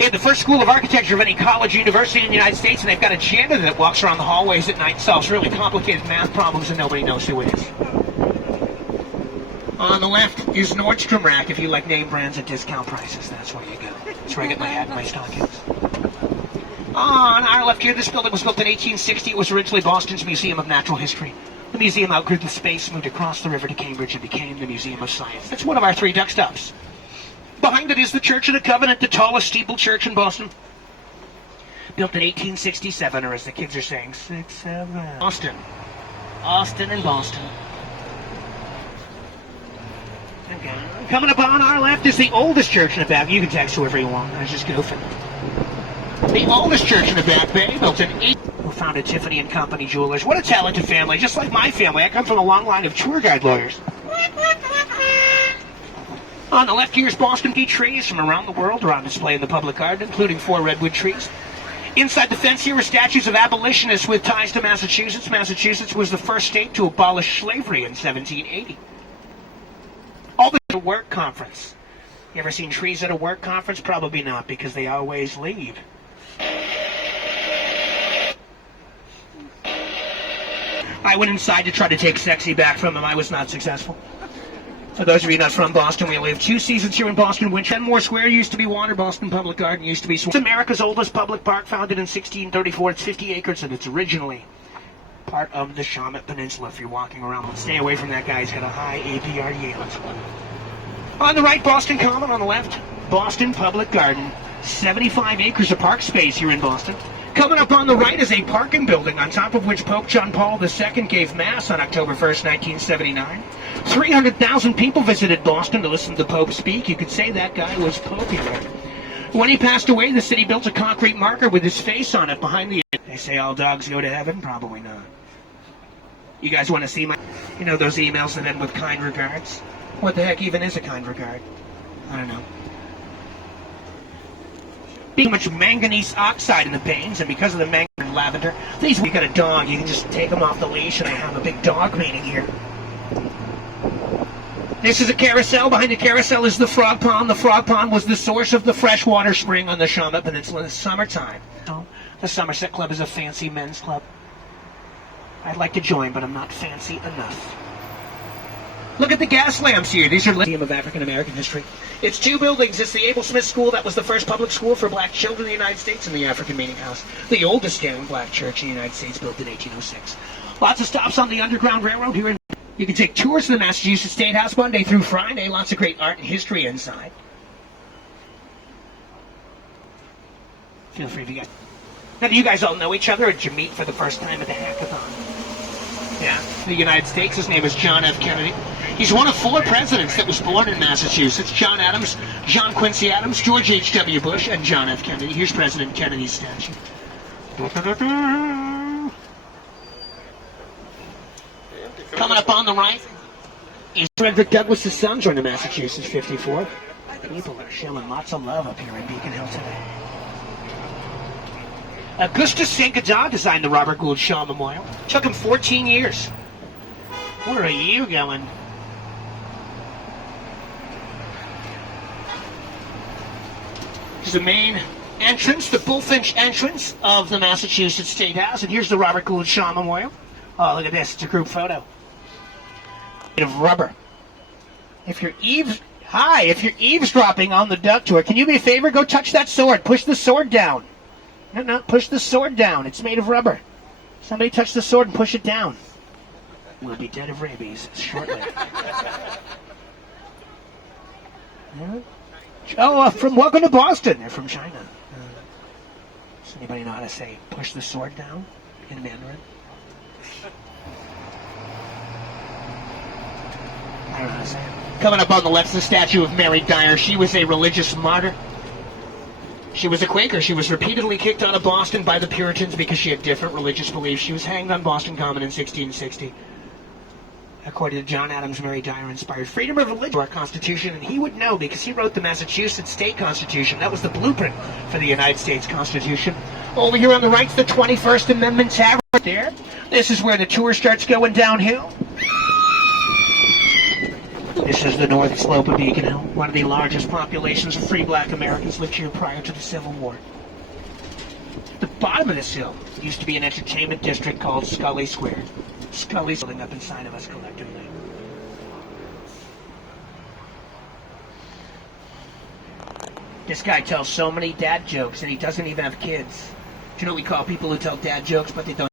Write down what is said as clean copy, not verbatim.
They had the first school of architecture of any college or university in the United States, and they've got a janitor that walks around the hallways at night and solves really complicated math problems and nobody knows who it is. On the left is Nordstrom Rack, if you like name brands at discount prices. That's where you go. That's where I get my hat and my stockings. On our left here, this building was built in 1860. It was originally Boston's Museum of Natural History. The museum outgrew the space, moved across the river to Cambridge, and became the Museum of Science. That's one of our 3 duck stops. Behind it is the Church of the Covenant, the tallest steeple church in Boston. Built in 1867, or as the kids are saying, 67. Boston. Austin and Boston. Okay. Coming up on our left is the oldest church in the back. You can text whoever you want. I was just goofing. The oldest church in the Back Bay, built in who founded Tiffany and Company Jewelers. What a talented family, just like my family. I come from a long line of tour guide lawyers. On the left here is Boston tea trees from around the world are on display in the public garden, including 4 redwood trees. Inside the fence here are statues of abolitionists with ties to Massachusetts. Massachusetts was the first state to abolish slavery in 1780. All the work conference. You ever seen trees at a work conference? Probably not, because they always leave. I went inside to try to take Sexy back from him. I was not successful. For those of you not from Boston, we only have 2 seasons here in Boston. Kenmore Square used to be water. Boston Public Garden used to be swamp. It's America's oldest public park, founded in 1634. It's 50 acres, and it's originally part of the Shawmut Peninsula. If you're walking around, stay away from that guy. He's got a high APR yield. On the right, Boston Common. On the left, Boston Public Garden. 75 acres of park space here in Boston. Coming up on the right is a parking building on top of which Pope John Paul II gave Mass on October 1st, 1979. 300,000 people visited Boston to listen to the Pope speak. You could say that guy was popular. When he passed away, the city built a concrete marker with his face on it behind the... They say all dogs go to heaven? Probably not. You guys want to see my... You know those emails that end with kind regards? What the heck even is a kind regard? I don't know. Too much manganese oxide in the paints, and because of the manganese and lavender, these you got a dog, you can just take them off the leash, and I have a big dog painting here. This is a carousel. Behind the carousel is the frog pond. The frog pond was the source of the freshwater spring on the Shawmut Peninsula in the summertime. Oh, the Somerset Club is a fancy men's club. I'd like to join, but I'm not fancy enough. Look at the gas lamps here. These are Museum of African American History. It's 2 buildings. It's the Abel Smith School. That was the first public school for black children in the United States, and the African Meeting House, the oldest known black church in the United States, built in 1806. Lots of stops on the Underground Railroad here in... You can take tours of the Massachusetts State House Monday through Friday. Lots of great art and history inside. Feel free to get... Now, do you guys all know each other, or did you meet for the first time at the hackathon? Yeah. The United States. His name is John F. Kennedy. He's one of 4 presidents that was born in Massachusetts. John Adams, John Quincy Adams, George H.W. Bush, and John F. Kennedy. Here's President Kennedy's statue. Coming up on the right is Frederick Douglass' son, joined the Massachusetts 54. People are showing lots of love up here in Beacon Hill today. Augustus St. Gadot designed the Robert Gould Shaw Memorial. Took him 14 years. Where are you going? Here's the main entrance, the Bullfinch entrance of the Massachusetts State House. And here's the Robert Gould Shaw Memorial. Oh, look at this. It's a group photo. Made of rubber. If you're eavesdropping on the duck tour, can you do me a favor? Go touch that sword. Push the sword down. No, push the sword down. It's made of rubber. Somebody touch the sword and push it down. We'll be dead of rabies shortly. From Welcome to Boston. They're from China. Does anybody know how to say push the sword down in Mandarin? I don't know how to say it. Coming up on the left is the statue of Mary Dyer. She was a religious martyr. She was a Quaker. She was repeatedly kicked out of Boston by the Puritans because she had different religious beliefs. She was hanged on Boston Common in 1660. According to John Adams, Mary Dyer inspired freedom of religion to our Constitution, and he would know because he wrote the Massachusetts State Constitution. That was the blueprint for the United States Constitution. Over here on the right's the 21st Amendment Tavern there. This is where the tour starts going downhill. This is the northern slope of Beacon Hill. One of the largest populations of free black Americans lived here prior to the Civil War. The bottom of this hill used to be an entertainment district called Scully Square. Scully's building up inside of us collectively. This guy tells so many dad jokes and he doesn't even have kids. Do you know what we call people who tell dad jokes but they don't